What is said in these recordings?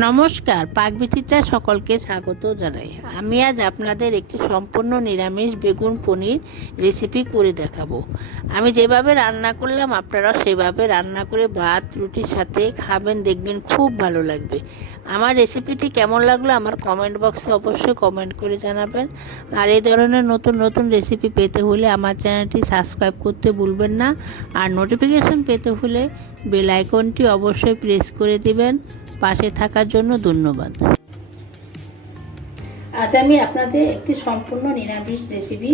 নমস্কার পাকবিচিত্রা সকলকে স্বাগত জানাই। আমি আজ আপনাদের একটি সম্পূর্ণ নিরামিষ বেগুন পনির রেসিপি করে দেখাবো। আমি যেভাবে রান্না করলাম, আপনারা সেভাবে রান্না করে ভাত, রুটির সাথে খাবেন, দেখবেন খুব ভালো লাগবে। আমার রেসিপিটি কেমন লাগল আমার কমেন্ট বক্সে অবশ্যই কমেন্ট করে জানাবেন। আর এই ধরনের নতুন নতুন রেসিপি পেতে হলে আমার চ্যানেলটি সাবস্ক্রাইব করতে ভুলবেন না। আর নোটিফিকেশন পেতে হলে বেল আইকনটি অবশ্যই প্রেস করে দিবেন। পাশে থাকার জন্য ধন্যবাদ। আজ আমি আপনাদের একটি সম্পূর্ণ নিরামিষ রেসিপি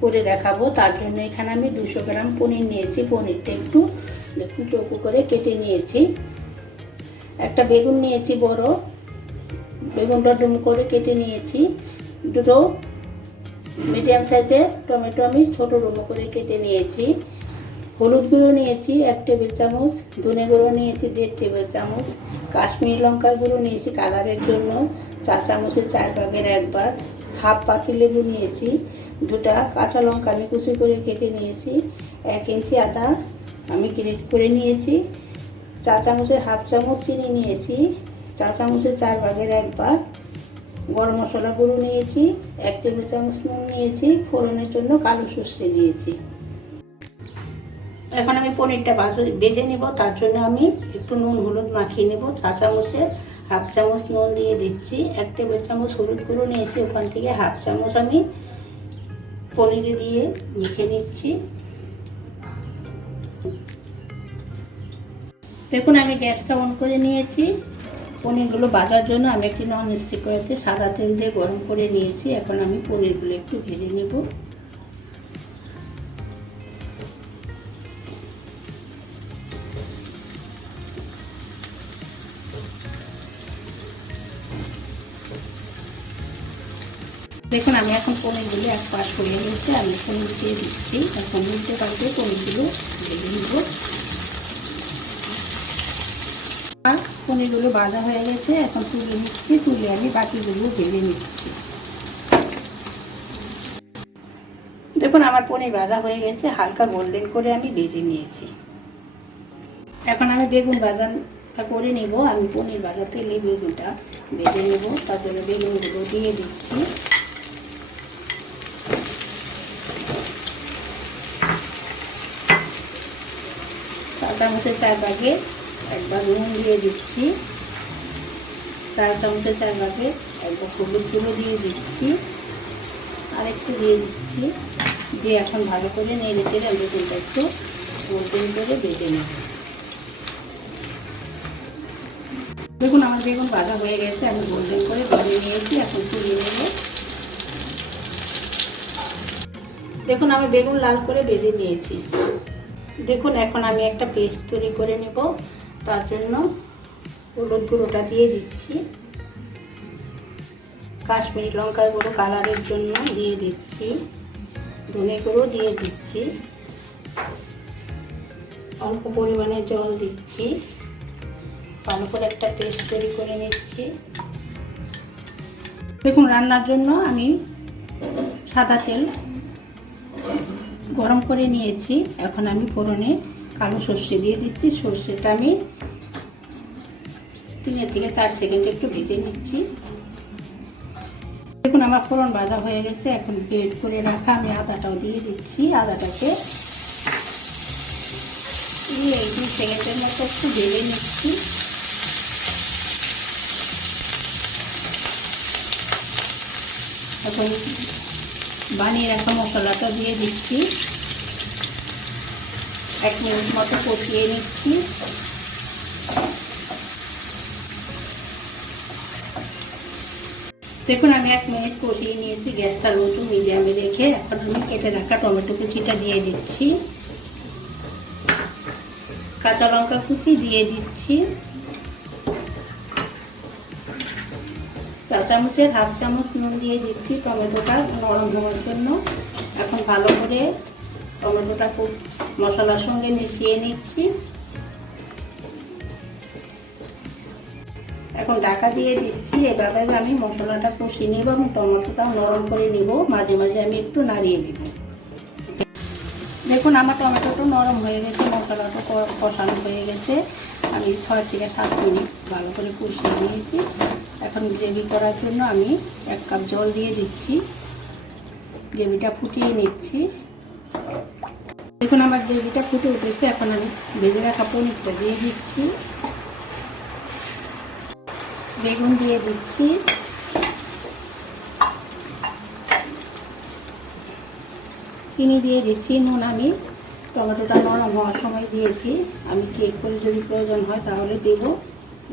করে দেখাবো। তার জন্য এখানে আমি দুশো গ্রাম পনির নিয়েছি। পনিরটা একটু একটু চৌকো করে কেটে নিয়েছি। একটা বেগুন নিয়েছি বড়। বেগুনটা ডুম করে কেটে নিয়েছি। দুটো মিডিয়াম সাইজের টমেটো আমি ছোটো ডুমো করে কেটে নিয়েছি। হলুদ গুঁড়ো নিয়েছি, এক টেবিল চামচ। ধনে গুঁড়ো নিয়েছি, দেড় টেবিল চামচ। কাশ্মীর লঙ্কার গুঁড়ো নিয়েছি কালারের জন্য, চা চামচের চার ভাগের এক ভাগ। হাফ পাতি লেবু নিয়েছি, দুটা কাঁচা লঙ্কা আমি কুচি করে কেটে নিয়েছি, এক ইঞ্চি আদা আমি গ্রেট করে নিয়েছি। চা চামচের হাফ চামচ চিনি নিয়েছি, চা চামচের চার ভাগের এক ভাগ। গরম মশলা গুঁড়ো নিয়েছি, এক টেবিল চামচ নুন নিয়েছি, ফোড়নের জন্য কালো সর্ষে নিয়েছি। এখন আমি পনিরটা ভাজা নেব, তার জন্য আমি একটু নুন, হলুদ মাখিয়ে নেব। চা চামচের হাফ চামচ নুন দিয়ে দিচ্ছি। এক টেবিল চামচ হলুদ গুঁড়ো নিয়েছি, ওখান থেকে হাফ চামচ আমি পনিরে দিয়ে মেখে নিচ্ছি। দেখুন, আমি গ্যাসটা অন করে নিয়েছি। পনিরগুলো ভাজার জন্য আমি একটি নন স্টিক কড়াইতে সাদা তেল দিয়ে গরম করে নিয়েছি। এখন আমি পনিরগুলো একটু ভেজে নেব। দেখুন, আমি এখন পনিরগুলো এক পাশ করে গেছে আমি পনির দিয়ে দিচ্ছি। এখন উল্টে পাল্টে পনিরগুলো ভেজে নেব। পনিরগুলো বাঁধা হয়ে গেছে, এখন তুলে নিচ্ছি, তুলে আমি বাকিগুলো ভেজে নিচ্ছি। দেখুন, আমার পনির ভাজা হয়ে গেছে, হালকা গোল্ডেন করে আমি ভেজে নিয়েছি। এখন আমি বেগুন ভাজাটা করে নেব, আমি পনির ভাজা তেলে বেগুনটা ভেজে নেব তার জন্য বেগুনগুলো দিয়ে দিচ্ছি। চামচের চার ভাগে, একবার নুন দিয়ে দিচ্ছি। চার চামচের চার ভাগে একবার হলুদ গুঁড়ো দিয়ে দিচ্ছি। আর একটু দিয়ে দিচ্ছি, দিয়ে এখন ভালো করে নেড়ে চেড়ে আমি বেগুনটা একটু গোল্ডেন করে বেটে নেব। দেখুন, আমার বেগুন ভাজা হয়ে গেছে, আমি গোল্ডেন করে ভেজে নিয়েছি, এখন তুলে নেব। দেখুন, আমি বেগুন লাল করে ভেজে নিয়েছি। দেখুন, এখন আমি একটা পেস্ট তৈরি করে নেব। তার জন্য হলুদ গুঁড়োটা দিয়ে দিচ্ছি। কাশ্মীরি লঙ্কার গুঁড়ো কালারের জন্য দিয়ে দিচ্ছি। ধনে গুঁড়ো দিয়ে দিচ্ছি। অল্প পরিমাণে জল দিচ্ছি। ভালো করে একটা পেস্ট তৈরি করে নিচ্ছি। দেখুন, রান্নার জন্য আমি সাদা তেল গরম করে নিয়েছি। এখন আমি ফোড়নে কালো সর্ষে দিয়ে দিচ্ছি। সর্ষেটা আমি তিনের থেকে চার সেকেন্ড একটু ভেজে নিচ্ছি। দেখুন, আমার ফোড়ন ভাজা হয়ে গেছে। এখন গ্রেড করে রাখা আমি আদাটাও দিয়ে দিচ্ছি। আদাটাকে এই দুই সেকেন্ডের মতো একটু ভেজে নিচ্ছি। এখন বানিয়ে রাখা মশলাটা দিয়ে দিচ্ছি। এক মিনিট মতো কষিয়ে নিচ্ছি। দেখুন, আমি এক মিনিট কষিয়ে নিয়েছি। গ্যাসটা লো মিডিয়ামে রেখে এখন আমি কেটে রাখা টমেটো কুচিটা দিয়ে দিচ্ছি। কাঁচা লঙ্কা কুচি দিয়ে দিচ্ছি। চা চামচের হাফ চামচ নুন দিয়ে দিচ্ছি টমেটোটা নরম হওয়ার জন্য। এখন ভালো করে টমেটোটা খুব মশলার সঙ্গে মিশিয়ে নিচ্ছি। এখন ঢাকা দিয়ে দিচ্ছি, এভাবে আমি মশলাটা কষিয়ে নেব এবং টমেটোটা নরম করে নেব। মাঝে মাঝে আমি একটু নাড়িয়ে দেব। দেখুন, আমার টমেটোটা নরম হয়ে গেছে, মশলাটা কষানো হয়ে গেছে। আমি ছয় থেকে সাত মিনিট ভালো করে কষিয়ে নিয়েছি। এখন গ্রেভি করার জন্য আমি এক কাপ জল দিয়ে দিচ্ছি। গ্রেভিটা ফুটিয়ে নিচ্ছি। দেখুন আমার গ্রেভিটা ফুটে উঠেছে, এখন আমি ভেজে রাখা পনিরটা দিয়ে দিচ্ছি। বেগুন দিয়ে দিচ্ছি। চিনি দিয়ে দিচ্ছি, নুন আমি। টমেটোটা নরম হওয়ার সময় দিয়েছি। আমি চেক করে যদি প্রয়োজন হয় তাহলে দেব।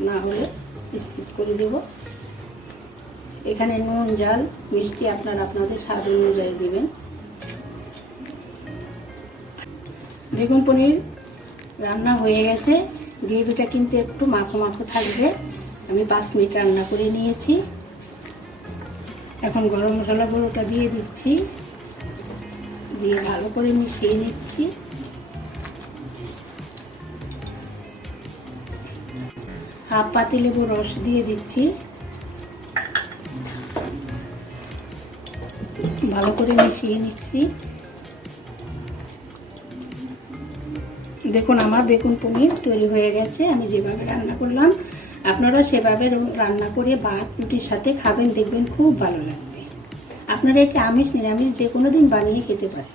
না হলে স্কিপ করে দেব। এখানে নুন, জাল, মিষ্টি আপনার আপনাদের স্বাদ অনুযায়ী দেবেন। বেগুন পনির রান্না হয়ে গেছে। গ্রেভিটা কিন্তু একটু মাখো মাখো থাকবে। আমি পাঁচ মিনিট রান্না করে নিয়েছি। এখন গরম মশলা গুঁড়োটা দিয়ে দিচ্ছি। দিয়ে ভালো করে মিশিয়ে নিচ্ছি। হাফ পাতি লেবু রস দিয়ে দিচ্ছি। ভালো করে মিশিয়ে নিচ্ছি। দেখুন, আমার বেগুন পনির তৈরি হয়ে গেছে, আমি যেভাবে রান্না করলাম, আপনারা সেভাবে রান্না করে ভাত রুটির সাথে খাবেন, দেখবেন খুব ভালো লাগবে। আপনারা এটি আমিষ, নিরামিষ যে কোনো দিন বানিয়ে খেতে পারেন।